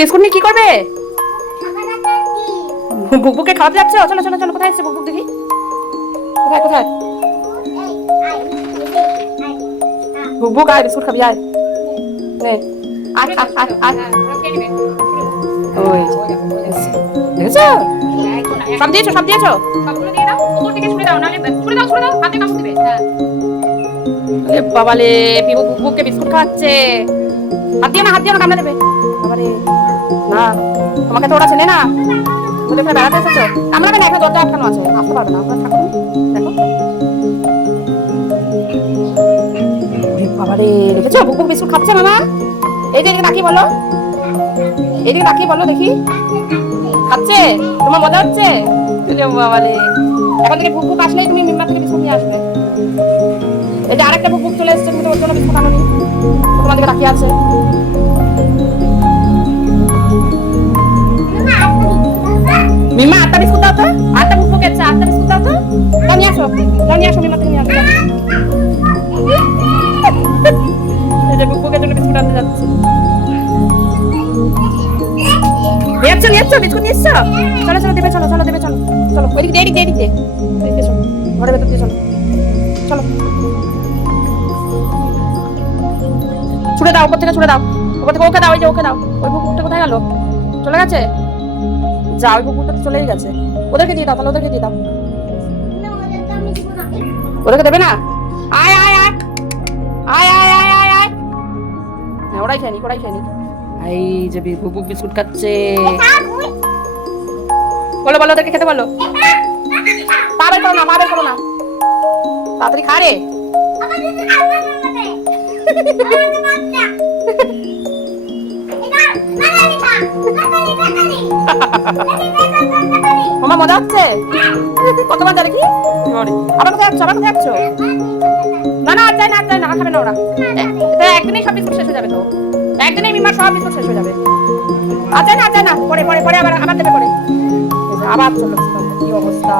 Biscuit নিয়ে কি করবে? বুকবুকে খাওয়াতে যাচ্ছ? চলো চলো চলো, কোথায় এসছে বুকবুক দেখি? কোথায় কোথায়? বুকবুক আয়, বিস্কুট খাবি আয়। নে আয় আয় আয় আয়। ওই দেখেছো? সব দিয়েছো সব দিয়েছো? সবগুলো দিয়ে দাও, উপর থেকে ছুঁড়ে দাও, নাহলে ছুঁড়ে দাও, হাতে কামড় দিবে। হ্যাঁ বাবালে, পিবু বুকবুককে বিস্কুট খাওয়াচ্ছে। হাত দিও না, হাত দিও না, কামড়ে দেবে। বাবারে না, তোমাকে তো ওরা চেনে না। তুমি এখানে বেড়াতে এসেছো, কামড়াবে না, এখানে দরজা আটকানো আছে, আসতে পারবে না। আপনার থাকো তুমি, দেখো। বাবারে দেখেছো বুকবুক বিস্কুট খাচ্ছে না? না এই যে তাকিয়ে বলো, এইদিকে তাকিয়ে বলো দেখি, খাচ্ছে? তোমার মজা হচ্ছে? বাবারে, এখন থেকে বুকবুক আসলেই তুমি মিম্বার থেকে বিস্কুট নিয়ে আসবে। এই যে আরেকটা বুকবুক চলে এসেছে, তুমি তো ওর জন্য বিস্কুট আনোনি, তোমার দিকে তাকিয়ে আছে। মিম্মা আটটা বিস্কুট দাও তো, আটটা বুকবুক এসেছে, আটটা বিস্কুট দাও তো। যাও নিয়ে আসো, যাও নিয়ে আসো, মিম্মা থেকে নিয়ে আসো। এই যে বুকবুকের জন্য বিস্কুট আনতে যাচ্ছি। নিয়ে আসছো নিয়ে আসছো, বিস্কুট নিয়ে আসছো? চলো চলো দেবে, চলো চলো দেবে, চলো চলো ওইদিকে দিয়ে এদিকে দিয়ে এদিকে চলো, ঘরের ভেতর দিয়ে চলো চলো। ছুড়ে দাও, উপর থেকে ছুড়ে দাও, উপর থেকে ওকে দাও, ওই যে ওকে দাও। ওই বুকবুকটা কোথায় গেল? চলে গেছে? যা, ওই বুকবুকটা তো চলেই গেছে। ওদেরকে দিয়ে দাও তাহলে, ওদেরকে দিয়ে দাও। ওদেরকে দেবে না? আয় আয় আয় আয় আয় আয় আয় আয়। হ্যাঁ ওরাই খায়নি, ওরাই খায়নি। এই যে বুকবুক বিস্কুট খাচ্ছে। বলো বলো, ওদেরকে খেতে বলো। পা বের করো না, পা বের করো না, তাড়াতাড়ি খা রে। মামা মজা হচ্ছে? কত মজা দেখি। আবার কোথায় যাচ্ছ, আবার কোথায় যাচ্ছ? না না আর যাই না, আর যাই না, আর খাবে না ওরা। এটা একদিনেই সব বিস্কুট শেষ হয়ে যাবে তো, একদিনেই মিমার সব বিস্কুট শেষ হয়ে যাবে। আর যাই না, আর যাই না, পরে পরে পরে আবার আবার দেবে পরে। আবার চলো, কি অবস্থা।